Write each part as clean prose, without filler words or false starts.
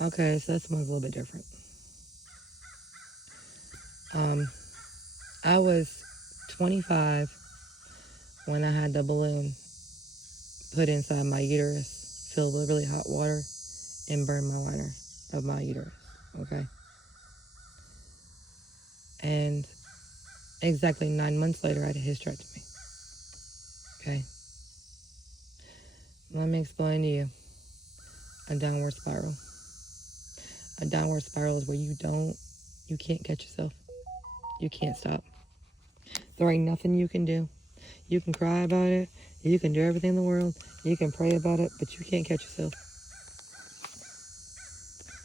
Okay, so that's a little bit different. Um, I was 25 when I had the balloon put inside my uterus, filled with really hot water, and burned my liner of my uterus. Okay. And exactly 9 months later, I had a hysterectomy. Okay. Let me explain to you a downward spiral. A downward spiral is where you can't catch yourself. You can't stop. There ain't nothing you can do. You can cry about it. You can do everything in the world. You can pray about it, but you can't catch yourself.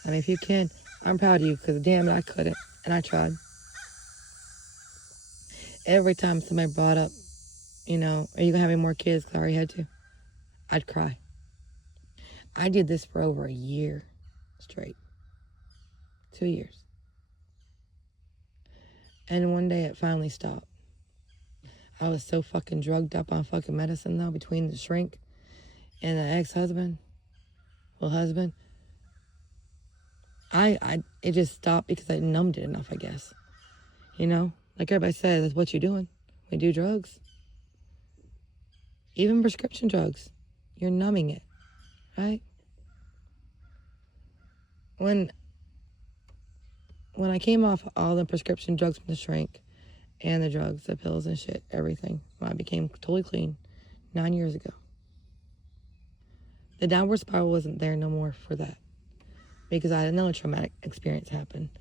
I mean, if you can, I'm proud of you because damn it, I couldn't. And I tried. Every time somebody brought up, are you going to have any more kids? Because I already had to. I'd cry. I did this for over a year straight. 2 years. And one day it finally stopped. I was so fucking drugged up on fucking medicine though, between the shrink and the ex-husband, husband. It just stopped because I numbed it enough, I guess. Like everybody says, that's what you're doing. We do drugs. Even prescription drugs. You're numbing it, right? When I came off all the prescription drugs from the shrink and the drugs, the pills and shit, everything, when I became totally clean 9 years ago, the downward spiral wasn't there no more for that. Because I had another traumatic experience happen,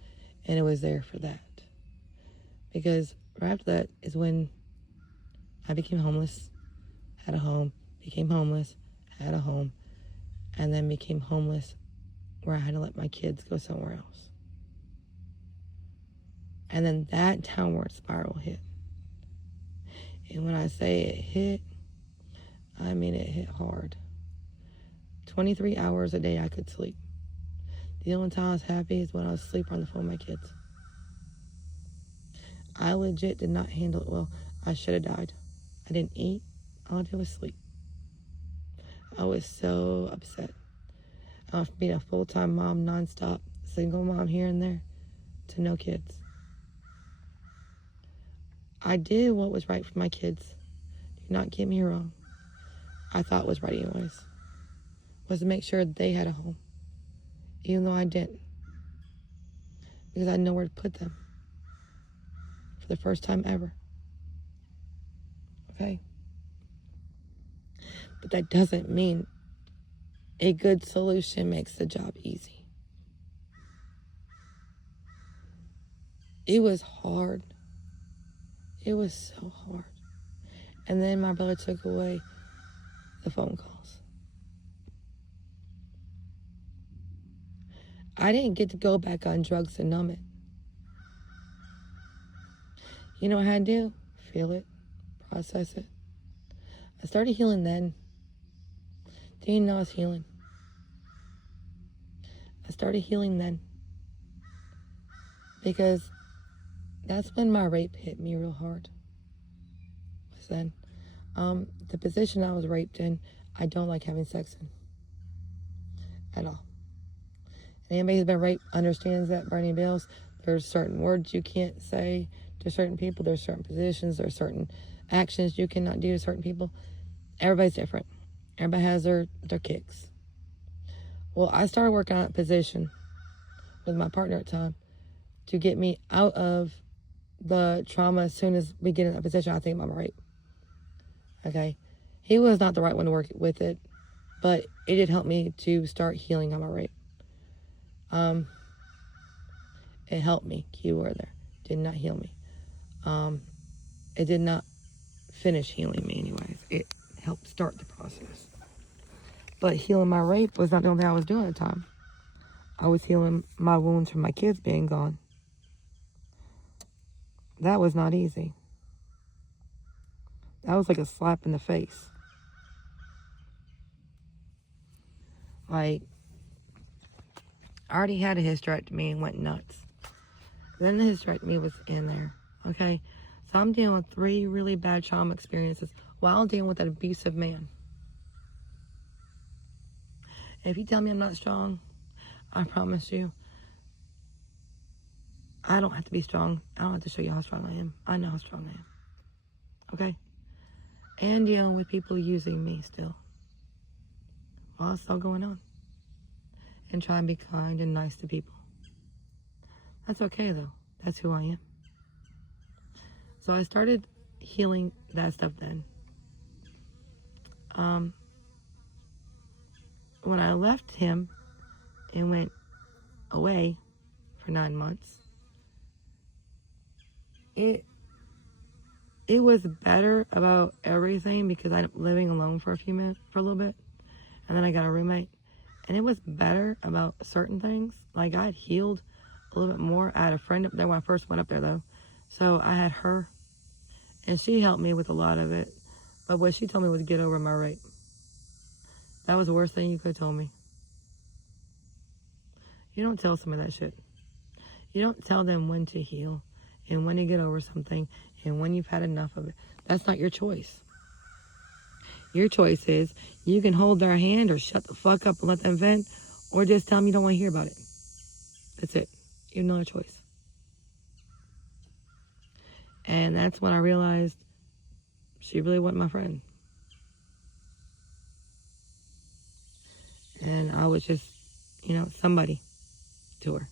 and it was there for that. Because right after that is when I became homeless, had a home, became homeless, had a home, and then became homeless where I had to let my kids go somewhere else. And then that downward spiral hit. And when I say it hit, I mean it hit hard. 23 hours a day I could sleep. The only time I was happy is when I was asleep on the phone with my kids. I legit did not handle it well. I should have died. I didn't eat. All I did was sleep. I was so upset. I went from being a full-time mom, nonstop, single mom here and there, to no kids. I did what was right for my kids. Do not get me wrong. I thought it was right anyways. Was to make sure they had a home. Even though I didn't. Because I had nowhere to put them. For the first time ever. Okay? But that doesn't mean a good solution makes the job easy. It was hard. It was so hard. And then my brother took away the phone calls. I didn't get to go back on drugs to numb it. You know what I had to do? Feel it. Process it. I started healing then. Didn't know I was healing. I started healing then. Because that's when my rape hit me real hard. Was then. The position I was raped in, I don't like having sex in. At all. And anybody who's been raped understands that, Bernie Bills. There's certain words you can't say to certain people. There's certain positions. There's certain actions you cannot do to certain people. Everybody's different. Everybody has their kicks. Well, I started working on a position with my partner at the time to get me out of the trauma as soon as we get in that position. I think I'm right. Okay? He was not the right one to work with it, but it did help me to start healing on my rape. It helped me. Keyword there. Did not heal me. It did not finish healing me anyways. It helped start the process. But healing my rape was not the only thing I was doing at the time. I was healing my wounds from my kids being gone. That was not easy. That was like a slap in the face. Like, I already had a hysterectomy and went nuts. Then the hysterectomy was in there, okay? So I'm dealing with 3 really bad trauma experiences while dealing with an abusive man. And if you tell me I'm not strong, I promise you, I don't have to be strong. I don't have to show you how strong I am. I know how strong I am. Okay? And dealing with people using me still. While it's all going on. And try and be kind and nice to people. That's okay, though. That's who I am. So I started healing that stuff then. When I left him and went away for 9 months, it was better about everything because I'm living alone for a little bit, and then I got a roommate, and it was better about certain things. Like I had healed a little bit more. I had a friend up there when I first went up there though, so I had her, and she helped me with a lot of it. But what she told me was get over my rape. That was the worst thing you could have told me. You don't tell somebody that shit. You don't tell them when to heal and when to get over something and when you've had enough of it. That's not your choice. Your choice is you can hold their hand or shut the fuck up and let them vent, or just tell them you don't want to hear about it. That's it. You have no choice. And that's when I realized she really wasn't my friend. And I was just, somebody to her.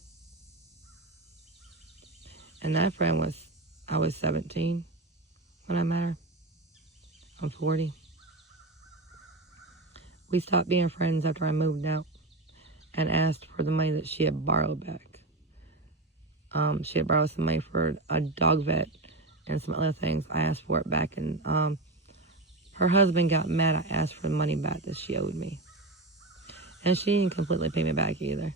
And that friend I was 17 when I met her. I'm 40. We stopped being friends after I moved out and asked for the money that she had borrowed back. She had borrowed some money for a dog vet and some other things. I asked for it back, and her husband got mad. I asked for the money back that she owed me. And she didn't completely pay me back either.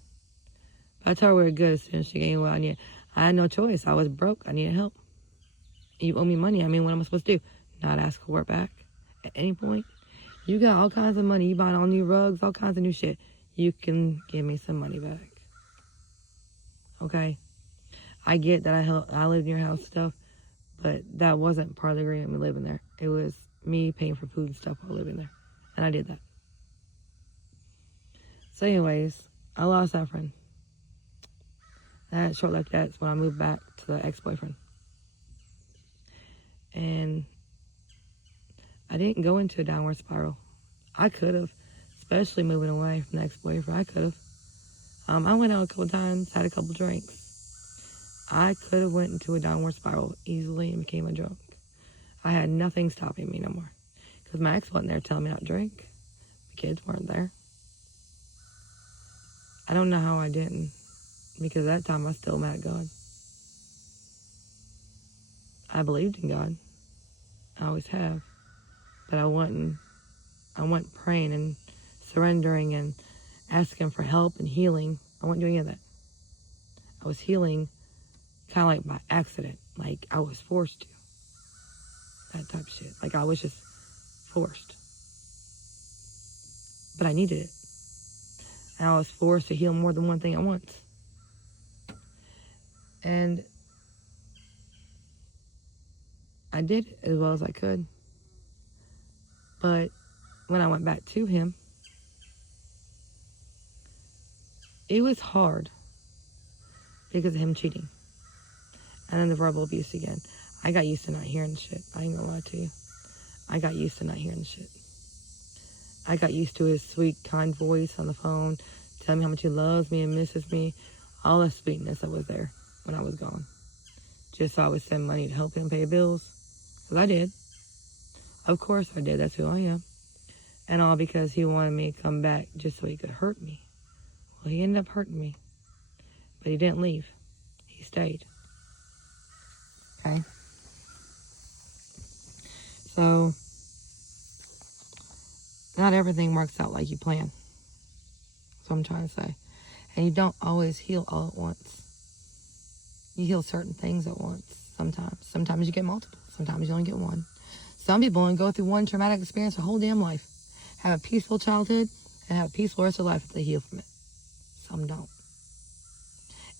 But I told her we were good as soon as she gave me what I needed. I had no choice. I was broke. I needed help. You owe me money. What am I supposed to do? Not ask for it back at any point? You got all kinds of money. You buying all new rugs, all kinds of new shit. You can give me some money back. Okay? I get that I lived in your house stuff, but that wasn't part of the agreement me living there. It was me paying for food and stuff while living there. And I did that. So anyways, I lost that friend. That shortly after that's when I moved back to the ex-boyfriend. And I didn't go into a downward spiral. I could have, especially moving away from the ex-boyfriend. I could have. I went out a couple times, had a couple drinks. I could have went into a downward spiral easily and became a drunk. I had nothing stopping me no more. Because my ex wasn't there telling me not to drink. The kids weren't there. I don't know how I didn't. Because at that time I was still mad at God. I believed in God. I always have. But I wasn't praying and surrendering and asking for help and healing. I wasn't doing any of that. I was healing kind of like by accident. Like I was forced to. That type of shit. Like I was just forced. But I needed it. And I was forced to heal more than one thing at once. And I did it as well as I could. But when I went back to him, it was hard because of him cheating. And then the verbal abuse again. I got used to not hearing shit. I ain't gonna lie to you. I got used to not hearing shit. I got used to his sweet, kind voice on the phone, telling me how much he loves me and misses me. All the sweetness that was there when I was gone. Just so I would send money to help him pay bills. Because I did. Of course I did. That's who I am. And all because he wanted me to come back just so he could hurt me. Well, he ended up hurting me. But he didn't leave. He stayed. Okay? So, not everything works out like you plan. That's what I'm trying to say. And you don't always heal all at once. You heal certain things at once sometimes. Sometimes you get multiple. Sometimes you only get one. Some people only go through one traumatic experience their whole damn life. Have a peaceful childhood and have a peaceful rest of their life if they heal from it. Some don't.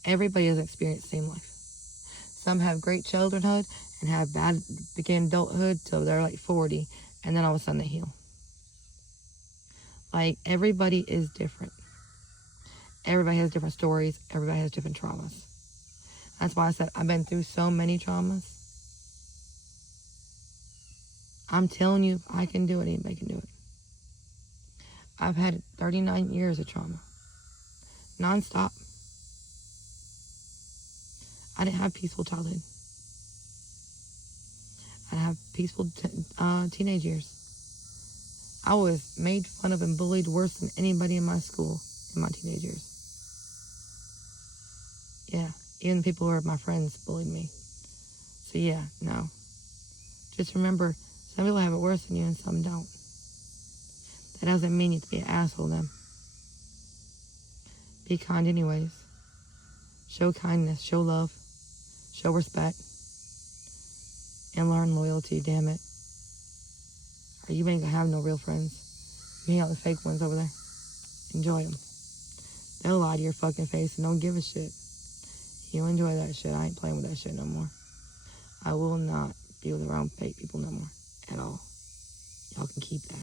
Everybody doesn't experience the same life. Some have great childhood and have bad begin adulthood till they're like 40, and then all of a sudden they heal. Like, everybody is different. Everybody has different stories. Everybody has different traumas. That's why I said I've been through so many traumas. I'm telling you, if I can do it, anybody can do it. I've had 39 years of trauma. Non-stop. I didn't have peaceful childhood. I didn't have peaceful teenage years. I was made fun of and bullied worse than anybody in my school in my teenage years. Yeah, even people who are my friends bullied me. So yeah, no. Just remember, some people have it worse than you and some don't. That doesn't mean you have to be an asshole to them. Be kind anyways. Show kindness, show love, show respect, and learn loyalty, damn it. Or you ain't gonna have no real friends. You hang out with fake ones over there. Enjoy them. They'll lie to your fucking face and don't give a shit. You enjoy that shit. I ain't playing with that shit no more. I will not be around fake people no more at all. Y'all can keep that.